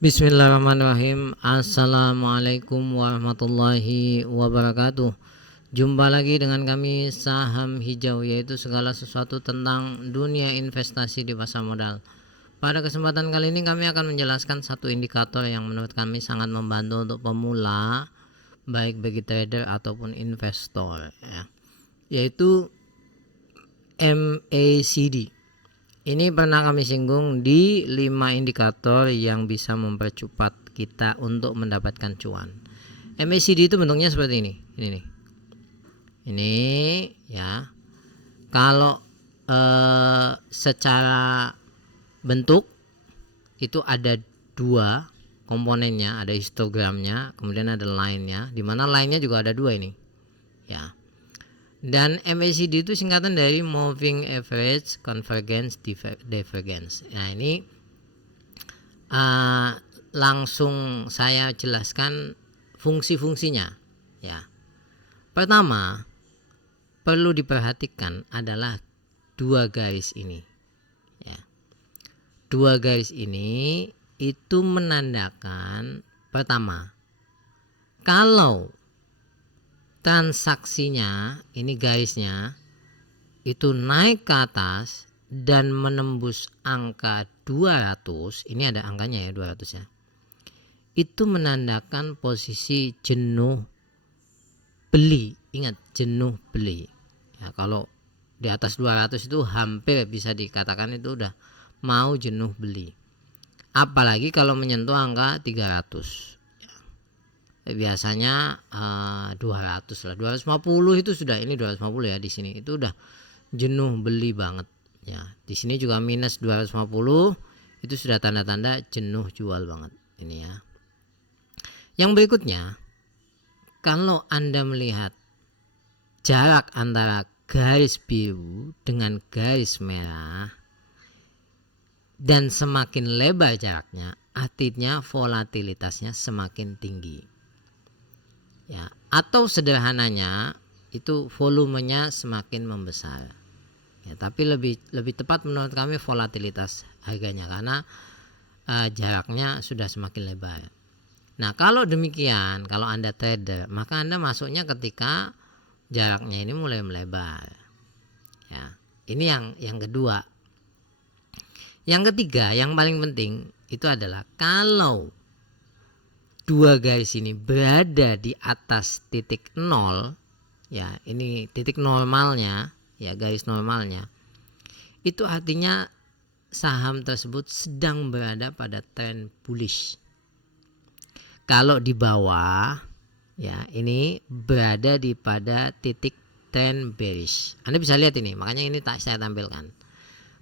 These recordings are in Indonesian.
Bismillahirrahmanirrahim. Assalamualaikum warahmatullahi wabarakatuh. Jumpa lagi dengan kami Saham Hijau, yaitu segala sesuatu tentang dunia investasi di pasar modal. Pada kesempatan kali ini kami akan menjelaskan satu indikator yang menurut kami sangat membantu untuk pemula, baik bagi trader ataupun investor, yaitu MACD. Ini pernah kami singgung di 5 indikator yang bisa mempercepat kita untuk mendapatkan cuan. MACD itu bentuknya seperti ini. Ini nih. Ini ya. Kalau secara bentuk itu ada 2 komponennya, ada histogramnya, kemudian ada line-nya, di mana line-nya juga ada 2 ini. Ya. Dan MACD itu singkatan dari Moving Average Convergence Divergence. Nah ini langsung saya jelaskan fungsi-fungsinya. Ya, pertama perlu diperhatikan adalah 2 garis ini. Ya, 2 garis ini itu menandakan pertama, kalau transaksinya, ini garisnya, itu naik ke atas dan menembus angka 200, ini ada angkanya ya 200 ya, itu menandakan posisi jenuh beli. Ingat, jenuh beli ya. Kalau di atas 200 itu hampir bisa dikatakan itu udah mau jenuh beli, apalagi kalau menyentuh angka 300. Biasanya 200 lah, 250 itu sudah, ini 250 ya, di sini itu udah jenuh beli banget ya. Di sini juga minus 250 itu sudah tanda-tanda jenuh jual banget ini ya. Yang berikutnya, kalau Anda melihat jarak antara garis biru dengan garis merah dan semakin lebar jaraknya, artinya volatilitasnya semakin tinggi. Ya, atau sederhananya itu volumenya semakin membesar. Ya, tapi lebih tepat menurut kami volatilitas harganya, karena jaraknya sudah semakin lebar. Nah, kalau demikian, kalau Anda trader, maka Anda masuknya ketika jaraknya ini mulai melebar. Ya, ini yang kedua. Yang ketiga, yang paling penting itu adalah kalau 2 garis ini berada di atas titik 0, ya ini titik normalnya, ya garis normalnya, itu artinya saham tersebut sedang berada pada tren bullish. Kalau di bawah, ya ini berada di pada titik tren bearish. Anda bisa lihat ini, makanya ini tak saya tampilkan.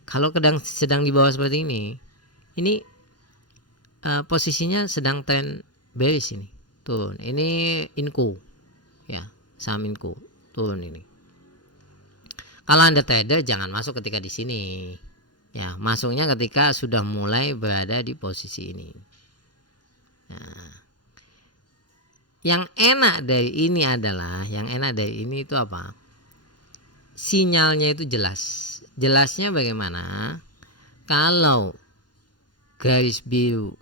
Kalau sedang di bawah seperti ini posisinya sedang tren bearish, ini turun. Ini Inco ya, saham Inco turun ini. Kalau Anda trader jangan masuk ketika di sini. Ya, masuknya ketika sudah mulai berada di posisi ini. Nah, yang enak dari ini adalah, itu apa? Sinyalnya itu jelas. Jelasnya bagaimana? Kalau garis biru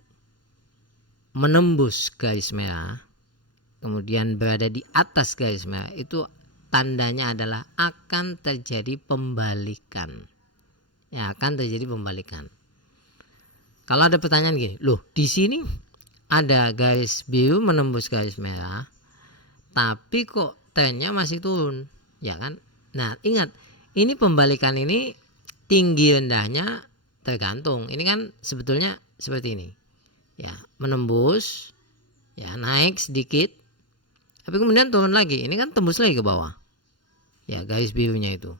menembus garis merah, kemudian berada di atas garis merah, itu tandanya adalah akan terjadi pembalikan. Ya, akan terjadi pembalikan. Kalau ada pertanyaan gini, loh di sini ada garis biru menembus garis merah, tapi kok trennya masih turun, ya kan? Nah, ingat, ini pembalikan ini tinggi rendahnya tergantung. Ini kan sebetulnya seperti ini. Ya, menembus, ya naik sedikit, tapi kemudian turun lagi. Ini kan tembus lagi ke bawah, ya garis birunya itu.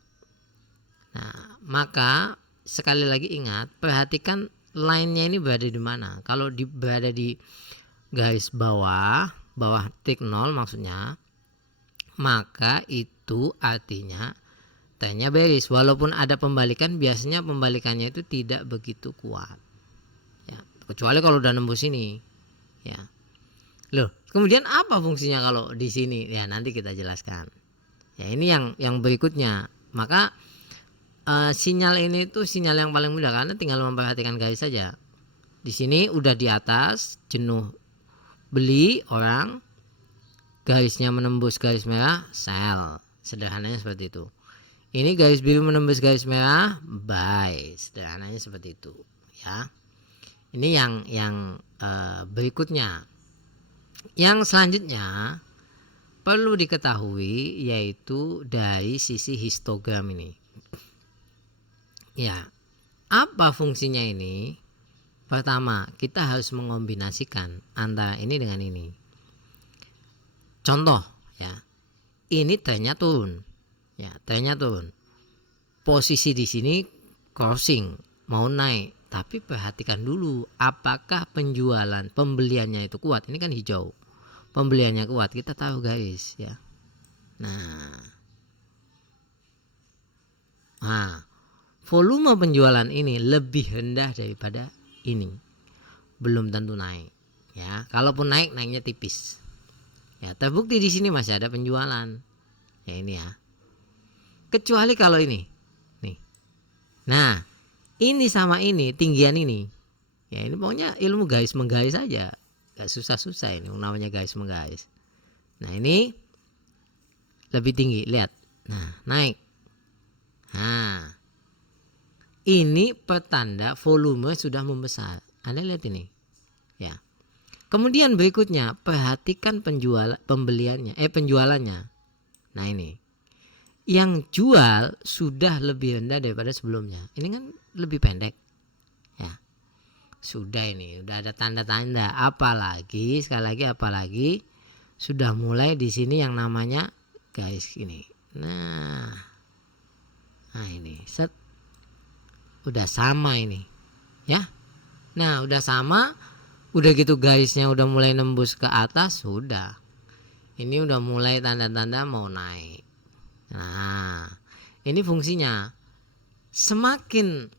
Nah, maka sekali lagi ingat, perhatikan line-nya ini berada di mana. Kalau berada di garis bawah titik 0 maksudnya, maka itu artinya trennya bearish. Walaupun ada pembalikan, biasanya pembalikannya itu tidak begitu kuat. Kecuali kalau udah nembus ini, ya. Loh, kemudian apa fungsinya kalau di sini? Ya nanti kita jelaskan. Ya ini yang berikutnya. Maka sinyal ini tuh sinyal yang paling mudah, karena tinggal memperhatikan garis saja. di sini udah di atas jenuh beli orang, garisnya menembus garis merah, sell. Sederhananya seperti itu. Ini garis biru menembus garis merah, buy. Sederhananya seperti itu, ya. Ini yang berikutnya. Yang selanjutnya perlu diketahui yaitu dari sisi histogram ini. Ya, apa fungsinya ini? Pertama, kita harus mengombinasikan antara ini dengan ini. Contoh, ya, ini trennya turun, ya, trennya turun. Posisi di sini crossing, mau naik, tapi perhatikan dulu apakah penjualan pembeliannya itu kuat. Ini kan hijau, pembeliannya kuat, kita tahu guys, ya. Nah, volume penjualan ini lebih rendah daripada ini, belum tentu naik, ya. Kalaupun naik, naiknya tipis, ya. Terbukti di sini masih ada penjualan, ya, ini ya. Kecuali kalau ini, nih. Nah, ini sama ini tinggian ini, ya, ini pokoknya ilmu garis menggaris saja, gak susah-susah ini namanya garis menggaris. Nah, ini lebih tinggi, lihat. Nah, naik. Nah, ini pertanda volume sudah membesar. Anda lihat ini, ya. Kemudian berikutnya perhatikan penjualannya. Nah, ini yang jual sudah lebih rendah daripada sebelumnya. Ini kan lebih pendek, ya. Sudah ini, udah ada tanda-tanda. Apalagi sekali lagi, apalagi sudah mulai di sini yang namanya garis ini. Nah ini set, udah sama ini, ya. Nah, udah sama, udah gitu garisnya udah mulai nembus ke atas, sudah. Ini udah mulai tanda-tanda mau naik. Nah, ini fungsinya semakin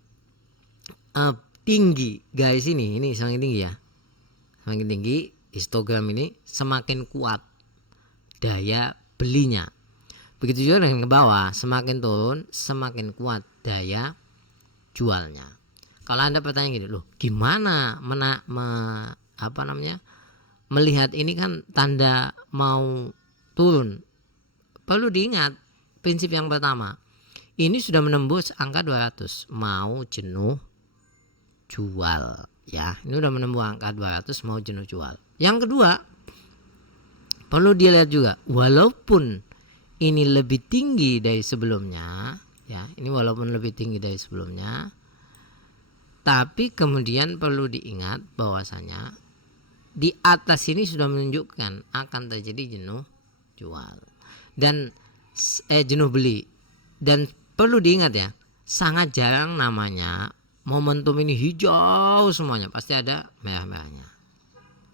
tinggi garis ini semakin tinggi, ya. Semakin tinggi histogram ini semakin kuat daya belinya. Begitu juga dengan ke bawah, semakin turun semakin kuat daya jualnya. Kalau Anda bertanya gitu, loh, gimana melihat ini kan tanda mau turun? Perlu diingat prinsip yang pertama. Ini sudah menembus angka 200, mau jenuh jual, ya. Ini udah menembus angka 200, mau jenuh jual. Yang kedua, perlu dilihat juga, walaupun ini lebih tinggi dari sebelumnya, ya, ini walaupun lebih tinggi dari sebelumnya, tapi kemudian perlu diingat bahwasanya di atas ini sudah menunjukkan akan terjadi jenuh jual dan jenuh beli. Dan perlu diingat, ya, sangat jarang namanya momentum ini hijau semuanya, pasti ada merah-merahnya,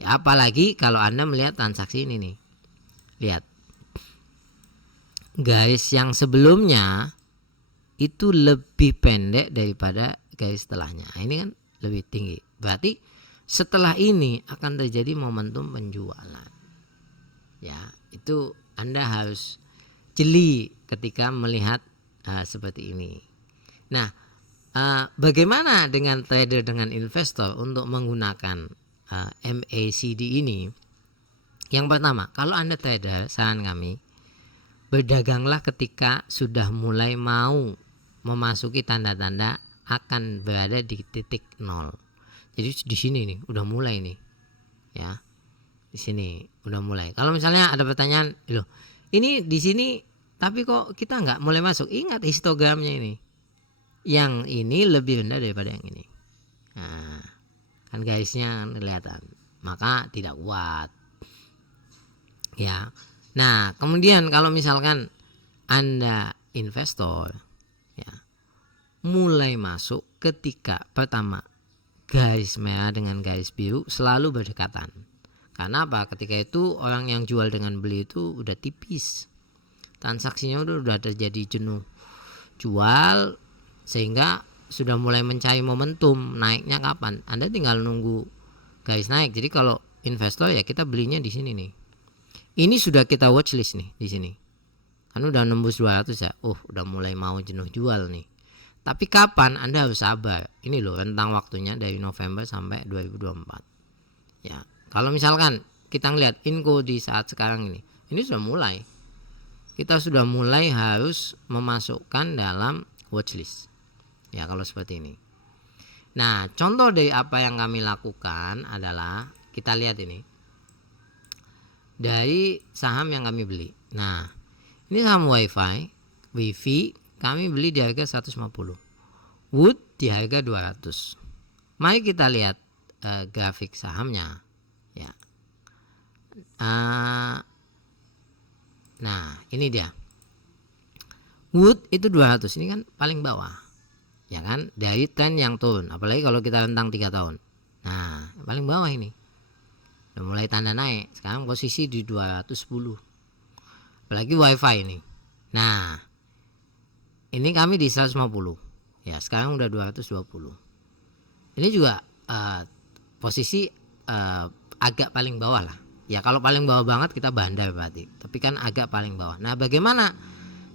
ya. Apalagi kalau Anda melihat transaksi ini nih, lihat garis yang sebelumnya itu lebih pendek daripada garis setelahnya. Nah, ini kan lebih tinggi. Berarti setelah ini akan terjadi momentum penjualan. Ya, itu Anda harus jeli ketika melihat seperti ini. Nah, bagaimana dengan trader, dengan investor untuk menggunakan MACD ini? Yang pertama, kalau Anda trader, saran kami, berdaganglah ketika sudah mulai mau memasuki tanda-tanda akan berada di titik nol. Jadi di sini nih udah mulai nih, ya. Di sini udah mulai. Kalau misalnya ada pertanyaan, loh, ini di sini tapi kok kita nggak mulai masuk? Ingat histogramnya ini. Yang ini lebih rendah daripada yang ini. Nah, kan garisnya kelihatan. Maka tidak kuat. Ya. Nah, kemudian kalau misalkan Anda investor, ya, mulai masuk ketika pertama garis merah dengan garis biru selalu berdekatan. Karena apa? Ketika itu orang yang jual dengan beli itu udah tipis, transaksinya udah terjadi jenuh jual, sehingga sudah mulai mencari momentum naiknya kapan. Anda tinggal nunggu garis naik. Jadi kalau investor, ya, kita belinya di sini nih. Ini sudah kita watchlist nih di sini. Kan udah nembus 200, ya. Udah mulai mau jenuh jual nih. Tapi kapan? Anda harus sabar. Ini loh rentang waktunya dari November sampai 2024. Ya, kalau misalkan kita ngelihat Inco di saat sekarang ini sudah mulai. Kita sudah mulai harus memasukkan dalam watchlist. Ya, kalau seperti ini. Nah, contoh dari apa yang kami lakukan adalah kita lihat ini. Dari saham yang kami beli. Nah, ini saham WiFi kami beli di harga 150. Wood di harga 200. Mari kita lihat grafik sahamnya. Ya. Nah, ini dia. Wood itu 200, ini kan paling bawah. Ya kan? Dari tren yang turun, apalagi kalau kita rentang 3 tahun. Nah, paling bawah ini. Udah mulai tanda naik. Sekarang posisi di 210. Apalagi WiFi ini. Nah, ini kami di 150. Ya, sekarang udah 220. Ini juga posisi agak paling bawah lah. Ya, kalau paling bawah banget kita bandar berarti. Tapi kan agak paling bawah. Nah, bagaimana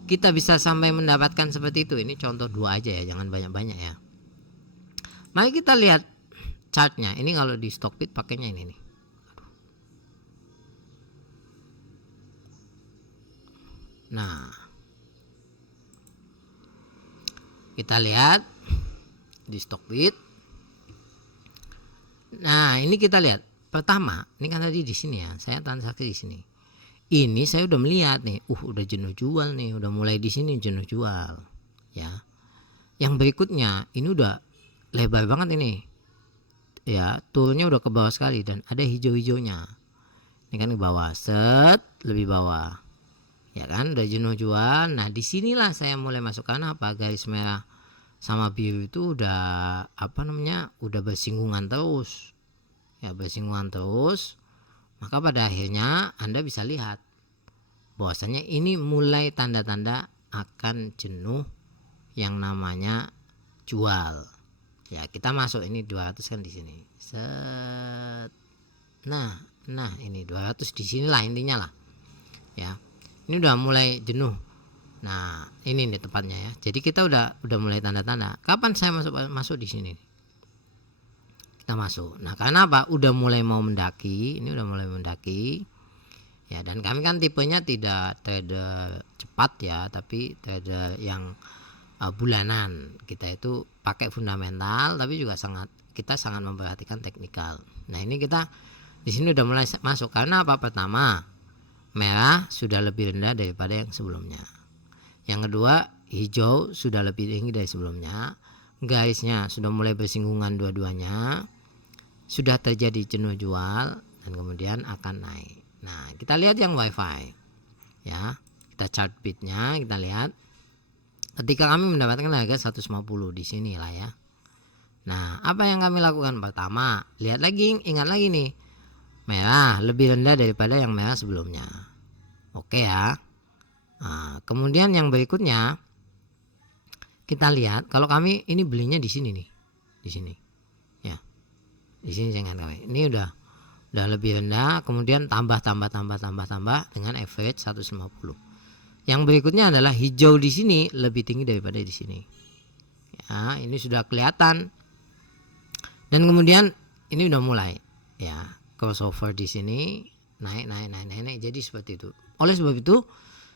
kita bisa sampai mendapatkan seperti itu? Ini contoh 2 aja ya, jangan banyak-banyak ya. Mari kita lihat chartnya. Ini kalau di Stockbit pakainya ini nih. Nah, kita lihat di Stockbit. Nah, ini kita lihat. Pertama, ini kan tadi di sini ya. Saya transaksi di sini. Ini saya udah melihat nih. Udah jenuh jual nih, udah mulai di sini jenuh jual. Ya. Yang berikutnya, ini udah lebar banget ini. Ya, turunnya udah ke bawah sekali dan ada hijau-hijaunya. Ini kan ke bawah, set, lebih bawah. Ya kan, udah jenuh jual. Nah, disinilah saya mulai masukkan apa, garis merah sama biru itu udah udah bersinggungan terus. Ya, bersinggungan terus. Maka pada akhirnya Anda bisa lihat bahwasanya ini mulai tanda-tanda akan jenuh yang namanya jual. Ya, kita masuk ini 200 kan di sini. Set. Nah, ini 200 di sinilah intinya lah. Ya. Ini udah mulai jenuh. Nah, ini nih tepatnya ya. Jadi kita udah mulai tanda-tanda. Kapan saya masuk di sini? Kita masuk. Nah, karena apa? Udah mulai mau mendaki. Ini udah mulai mendaki. Ya, dan kami kan tipenya tidak trader cepat ya, tapi trader yang bulanan. Kita itu pakai fundamental, tapi juga kita sangat memperhatikan teknikal. Nah, ini kita di sini udah mulai masuk karena apa? Pertama, merah sudah lebih rendah daripada yang sebelumnya. Yang kedua, hijau sudah lebih tinggi dari sebelumnya. Garisnya sudah mulai bersinggungan dua-duanya. Sudah terjadi jenuh jual dan kemudian akan naik. Nah, kita lihat yang WiFi. Ya, kita chart bitnya, kita lihat. Ketika kami mendapatkan harga 150 di sini lah ya. Nah, apa yang kami lakukan? Pertama, lihat lagi, ingat lagi nih. Merah lebih rendah daripada yang merah sebelumnya. Oke ya. Nah, kemudian yang berikutnya kita lihat kalau kami ini belinya di sini nih. Di sini. Ya. Di sini jangan kami. Ini udah lebih rendah, kemudian tambah dengan average 150. Yang berikutnya adalah hijau di sini lebih tinggi daripada di sini. Ya, ini sudah kelihatan. Dan kemudian ini udah mulai ya, crossover di sini naik. Jadi seperti itu. Oleh sebab itu,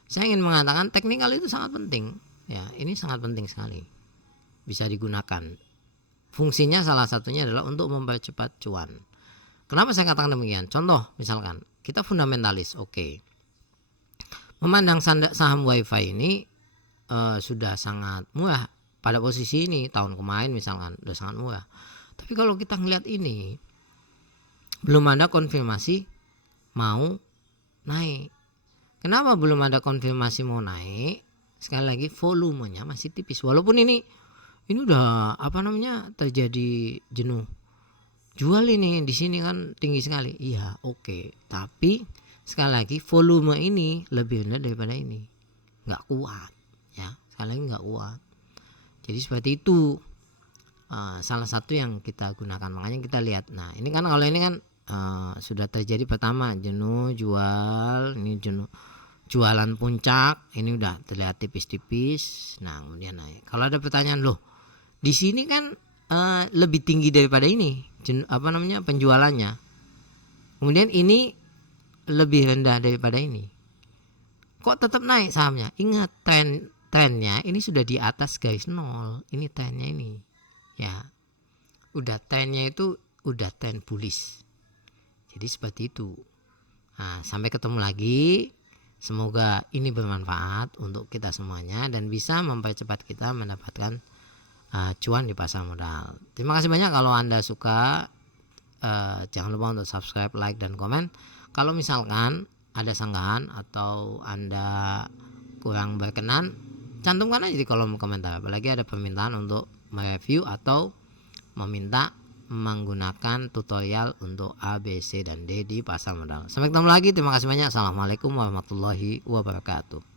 saya ingin mengatakan teknikal itu sangat penting. Ya, ini sangat penting sekali. Bisa digunakan. Fungsinya salah satunya adalah untuk mempercepat cuan. Kenapa saya katakan demikian? Contoh misalkan kita fundamentalis, oke. Memandang saham WiFi ini sudah sangat murah pada posisi ini tahun kemarin misalkan sudah sangat murah. Tapi kalau kita ngelihat ini belum ada konfirmasi mau naik. Kenapa belum ada konfirmasi mau naik? Sekali lagi volumenya masih tipis. Walaupun ini udah terjadi jenuh jual ini di sini kan tinggi sekali. Iya, oke. Tapi sekali lagi volume ini lebih rendah daripada ini. Nggak kuat ya. Sekali lagi nggak kuat. Jadi seperti itu. Salah satu yang kita gunakan. Makanya kita lihat. Nah, ini kan kalau ini kan sudah terjadi pertama jenuh jual, ini jenuh jualan puncak ini udah terlihat tipis-tipis. Nah kemudian naik. Kalau ada pertanyaan, loh di sini kan lebih tinggi daripada ini penjualannya, kemudian ini lebih rendah daripada ini, kok tetap naik sahamnya? Ingat, trennya ini sudah di atas garis nol. Ini trennya ini ya, udah trennya itu udah tren bullish. Jadi seperti itu. Nah, sampai ketemu lagi. Semoga ini bermanfaat untuk kita semuanya dan bisa mempercepat kita mendapatkan cuan di pasar modal. Terima kasih banyak. Kalau Anda suka, jangan lupa untuk subscribe, like, dan komen. Kalau misalkan ada sanggahan atau Anda kurang berkenan, cantumkan aja di kolom komentar. Apalagi ada permintaan untuk mereview atau meminta menggunakan tutorial untuk A, B, C, dan D di pasar modal. Sampai ketemu lagi. Terima kasih banyak. Assalamualaikum warahmatullahi wabarakatuh.